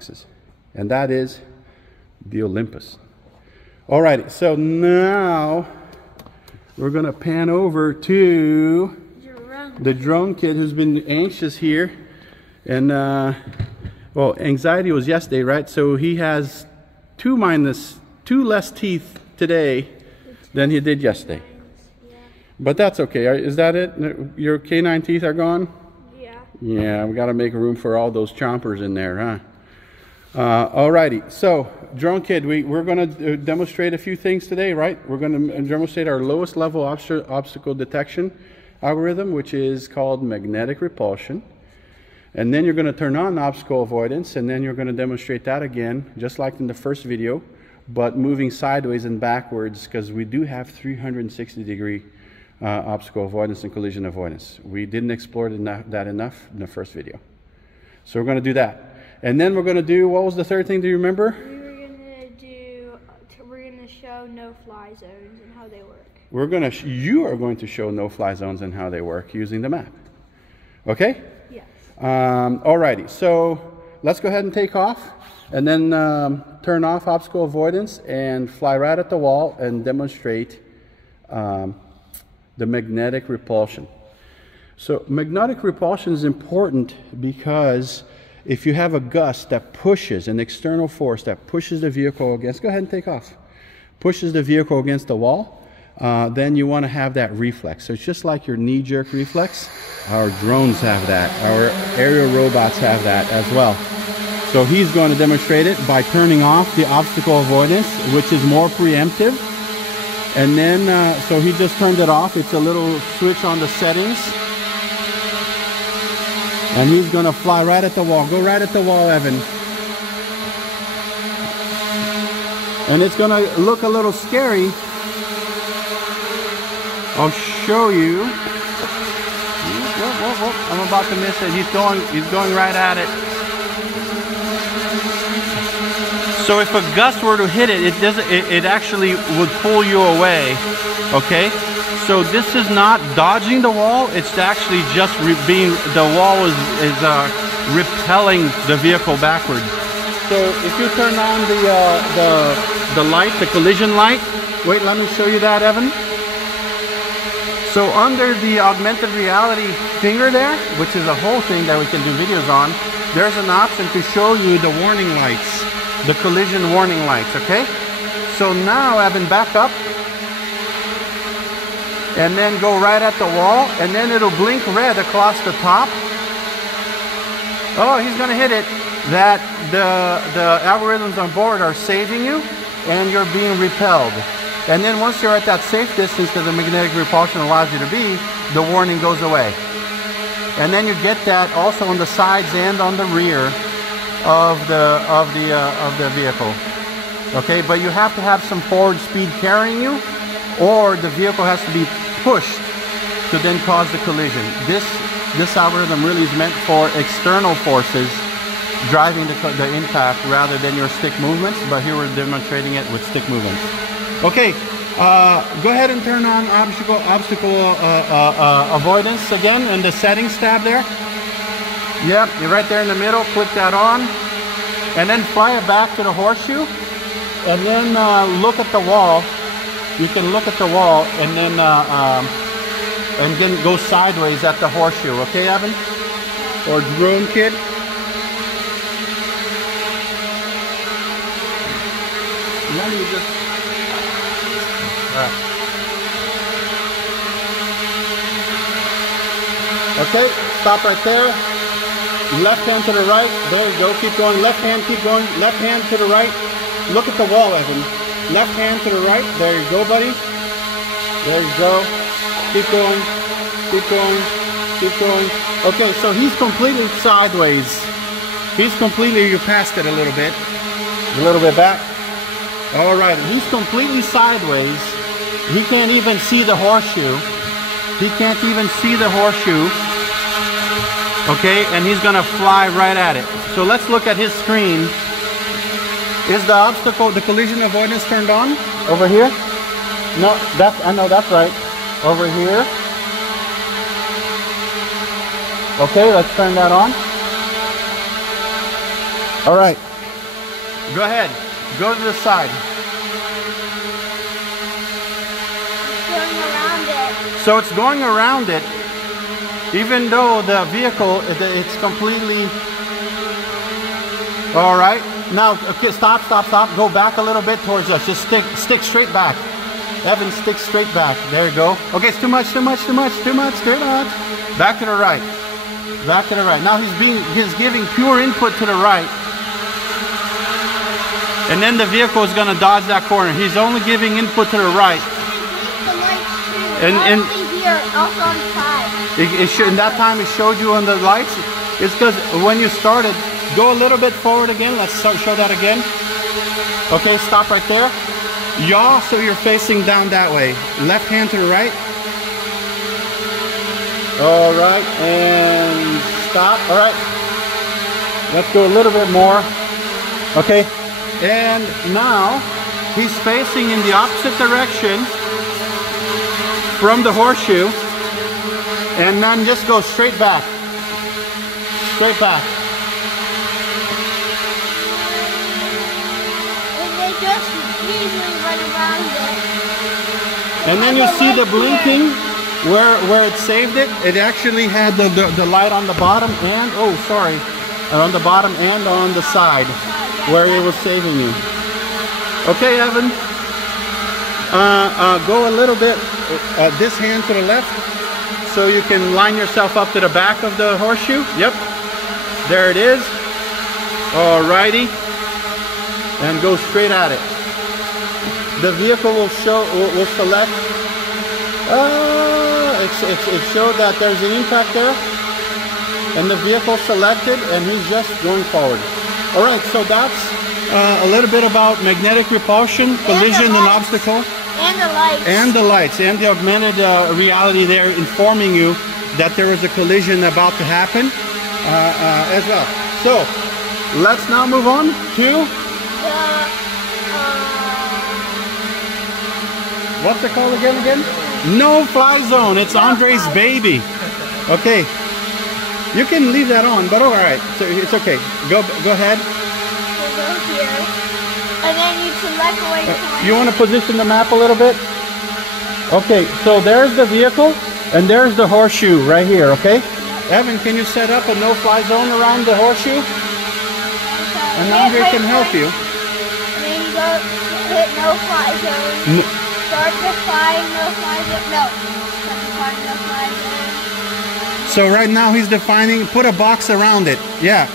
boxes, and that is the Olympus. All right, so now we're gonna pan over to the DroneKid, who's been anxious here, and well, anxiety was yesterday, right? So he has two less teeth today than he did yesterday. But that's okay. Is that it? Your canine teeth are gone? Yeah. Yeah, we got to make room for all those chompers in there, huh? Alrighty. So, DroneKid, we're going to demonstrate a few things today, right? We're going to demonstrate our lowest level obstacle detection algorithm, which is called magnetic repulsion. And then you're going to turn on obstacle avoidance, and then you're going to demonstrate that again, just like in the first video, but moving sideways and backwards, because we do have 360-degree obstacle avoidance and collision avoidance. We didn't explore that enough in the first video. So we're going to do that. And then we're going to do, what was the third thing, do you remember? We're going to show no-fly zones and how they work. You are going to show no-fly zones and how they work using the map. Okay? Yes. Alrighty, so let's go ahead and take off, and then turn off obstacle avoidance and fly right at the wall and demonstrate the magnetic repulsion. So magnetic repulsion is important because if you have a gust that pushes, an external force that pushes the vehicle against, go ahead and take off, pushes the vehicle against the wall, then you want to have that reflex. So it's just like your knee-jerk reflex. Our drones have that. Our aerial robots have that as well. So he's going to demonstrate it by turning off the obstacle avoidance, which is more preemptive. And then, so he just turned it off. It's a little switch on the settings. And he's going to fly right at the wall. Go right at the wall, Evan. And it's going to look a little scary. I'll show you. Whoa. I'm about to miss it. He's going right at it. So if a gust were to hit it, it actually would pull you away. Okay? So this is not dodging the wall, it's actually just the wall is repelling the vehicle backwards. So if you turn on the light, the collision light, wait, let me show you that, Evan. So under the augmented reality finger there, which is a whole thing that we can do videos on, there's an option to show you the warning lights, the collision warning lights, okay? So now, Evan, back up. And then go right at the wall, and then it'll blink red across the top. Oh, he's gonna hit it. That the algorithms on board are saving you, and you're being repelled. And then once you're at that safe distance that the magnetic repulsion allows you to be, the warning goes away. And then you get that also on the sides and on the rear of the vehicle. Okay, but you have to have some forward speed carrying you, or the vehicle has to be pushed to then cause the collision. This algorithm really is meant for external forces driving the impact rather than your stick movements, but here we're demonstrating it with stick movements. Okay, go ahead and turn on obstacle avoidance again in the settings tab there. Yep, you're right there in the middle, click that on, and then fly it back to the horseshoe, and then look at the wall. You can look at the wall and then go sideways at the horseshoe, okay, Evan? Or DroneKid. Now you just. Okay, stop right there. Left hand to the right. There you go. Keep going. Left hand. Keep going. Left hand to the right. Look at the wall, Evan. Left hand to the right. There you go, buddy. There you go. Keep going. Keep going. Keep going. Okay, so he's completely sideways. He's completely, you passed it a little bit back. All right, he's completely sideways. He can't even see the horseshoe. He can't even see the horseshoe. Okay, and he's gonna fly right at it. So let's look at his screen. Is the obstacle, the collision avoidance turned on? Over here? No, I know that's right. Over here. Okay, let's turn that on. All right. Go ahead. Go to the side. It's going around it. So it's going around it, even though the vehicle, it's completely... All right. Now, okay, stop. Go back a little bit towards us. Just stick straight back. Evan, stick straight back. There you go. Okay, it's too much. Straight out. Back to the right. Back to the right. Now he's giving pure input to the right. And then the vehicle is going to dodge that corner. He's only giving input to the right. And here, also on the side. In that time it showed you on the lights. It's because when you started, go a little bit forward again. Let's show that again. Okay, stop right there. Yaw, so you're facing down that way. Left hand to the right. All right, and stop. All right. Let's go a little bit more. Okay. And now he's facing in the opposite direction from the horseshoe. And then just go straight back. Straight back. And they just easily run around it. And then you see the blinking where it saved it. It actually had the light on the bottom and, oh sorry, on the bottom and on the side where it was saving you. Okay, Evan. Go a little bit this hand to the left so you can line yourself up to the back of the horseshoe. Yep. There it is. Alrighty. And go straight at it. The vehicle will select. It showed that there's an impact there. And the vehicle selected and he's just going forward. Alright, so that's a little bit about magnetic repulsion, collision and obstacle. And the lights. And the lights. And the augmented reality there informing you that there is a collision about to happen as well. So, let's now move on to... what's it called again? No fly zone. It's Andre's baby. Okay. You can leave that on, but alright. So it's okay. Go ahead. We'll go here. And then you select away point. You want to position the map a little bit? Okay, so there's the vehicle and there's the horseshoe right here, okay? Evan, can you set up a no-fly zone around the horseshoe? Okay. And Andre can help you. And then you go hit no-fly zone. Start defying no-fly zone. No. Start defying no-fly zone. So right now he's defining, put a box around it. Yeah,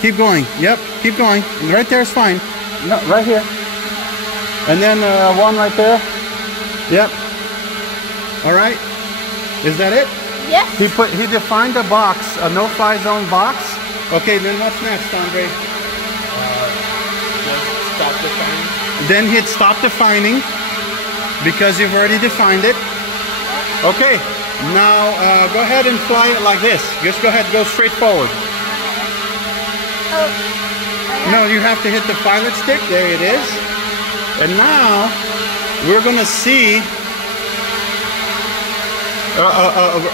keep going. Yep, keep going. Right there is fine. No, right here. And then one right there. Yep. All right. Is that it? Yes. He defined a box, a no-fly zone box. Okay, then what's next, Andre? Just stop defining. Then hit stop defining because you've already defined it. Okay. Now, go ahead and fly it like this. Just go ahead, go straight forward. No, you have to hit the pilot stick. There it is. And now, we're going to see...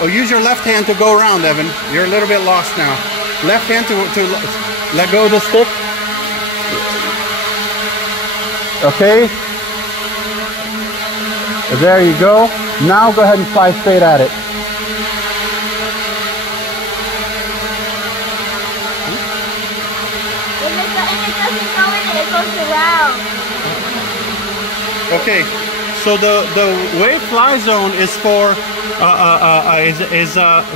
use your left hand to go around, Evan. You're a little bit lost now. Left hand to let go of the stick. Okay. There you go. Now go ahead and fly straight at it. And it doesn't go in it goes around. Okay, so the way fly zone is for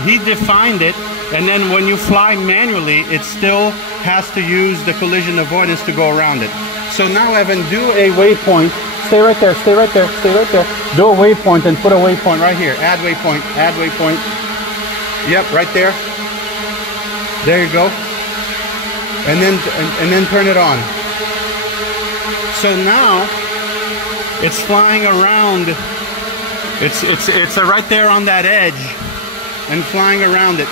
he defined it, and then when you fly manually, it still has to use the collision avoidance to go around it. So now, Evan, do a waypoint. Stay right there, stay right there, stay right there. Do a waypoint and put a waypoint right here. Add waypoint, add waypoint. Yep, right there. There you go. And then turn it on. So now it's flying around. It's right there on that edge and flying around it.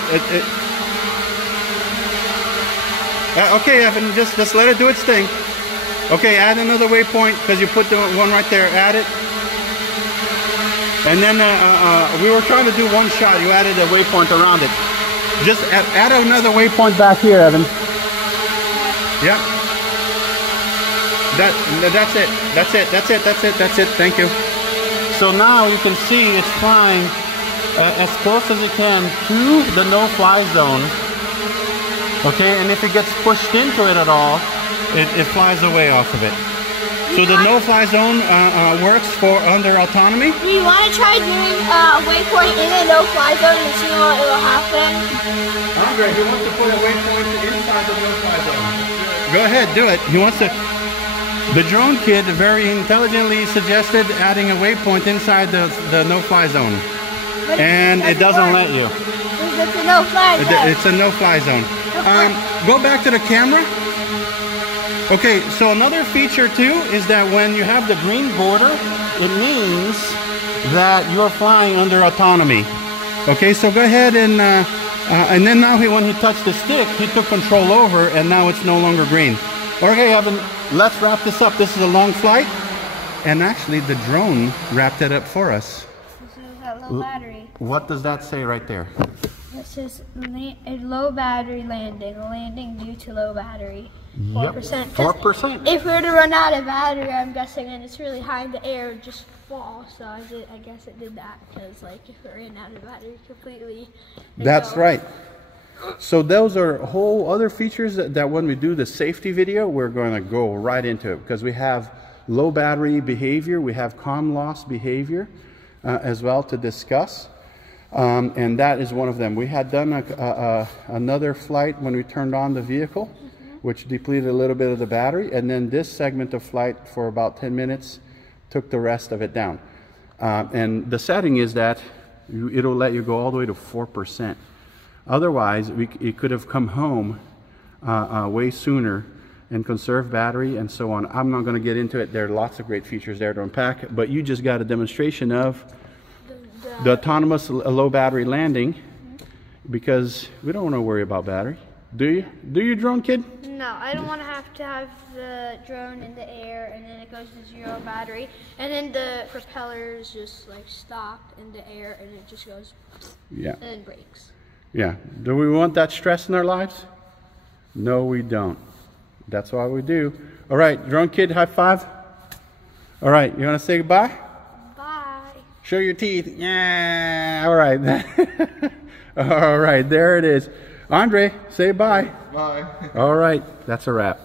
Okay, Evan, just let it do its thing. Okay, add another waypoint because you put the one right there. Add it. And then we were trying to do one shot. You added a waypoint around it. Just add another waypoint back here, Evan. Yep. That's it. That's it. That's it. That's it. That's it. Thank you. So now you can see it's flying as close as it can to the no-fly zone. Okay, and if it gets pushed into it at all, it flies away off of it. So the no-fly zone works for under autonomy. Do you want to try doing a waypoint in a no-fly zone and see what will happen? Andre, he wants to put a waypoint inside the no-fly zone. Go ahead, do it. He wants to. The DroneKid very intelligently suggested adding a waypoint inside the no-fly zone, and it doesn't let you. It's a no-fly zone. It's a no-fly zone. Go back to the camera. Okay, so another feature too is that when you have the green border, it means that you're flying under autonomy. Okay, so go ahead and then now when he touched the stick, he took control over, and now it's no longer green. Okay, Evan, let's wrap this up. This is a long flight, and actually the drone wrapped it up for us. This is that low battery. What does that say right there? It says a low battery landing. A landing due to low battery. 4%. 4%. If we were to run out of battery, I'm guessing, and it's really high in the air, it would just fall. So I guess it did that because, like, if it ran out of battery completely. That's right. So those are whole other features that when we do the safety video, we're going to go right into it because we have low battery behavior, we have comm loss behavior as well to discuss. And that is one of them. We had done another flight when we turned on the vehicle, which depleted a little bit of the battery, and then this segment of flight for about 10 minutes took the rest of it down. And the setting is that it'll let you go all the way to 4%. Otherwise, it could have come home way sooner and conserve battery and so on. I'm not going to get into it. There are lots of great features there to unpack, but you just got a demonstration of the autonomous low battery landing, because we don't want to worry about battery. Do you? Do you, DroneKid? No, I don't want to have the drone in the air and then it goes to 0 battery and then the propellers just like stop in the air and it just goes and then breaks. Yeah. Do we want that stress in our lives? No, we don't. That's why we do. All right, DroneKid, high five. All right, you want to say goodbye? Bye. Show your teeth. Yeah. All right. All right, there it is. Andre, say bye. Bye. All right, that's a wrap.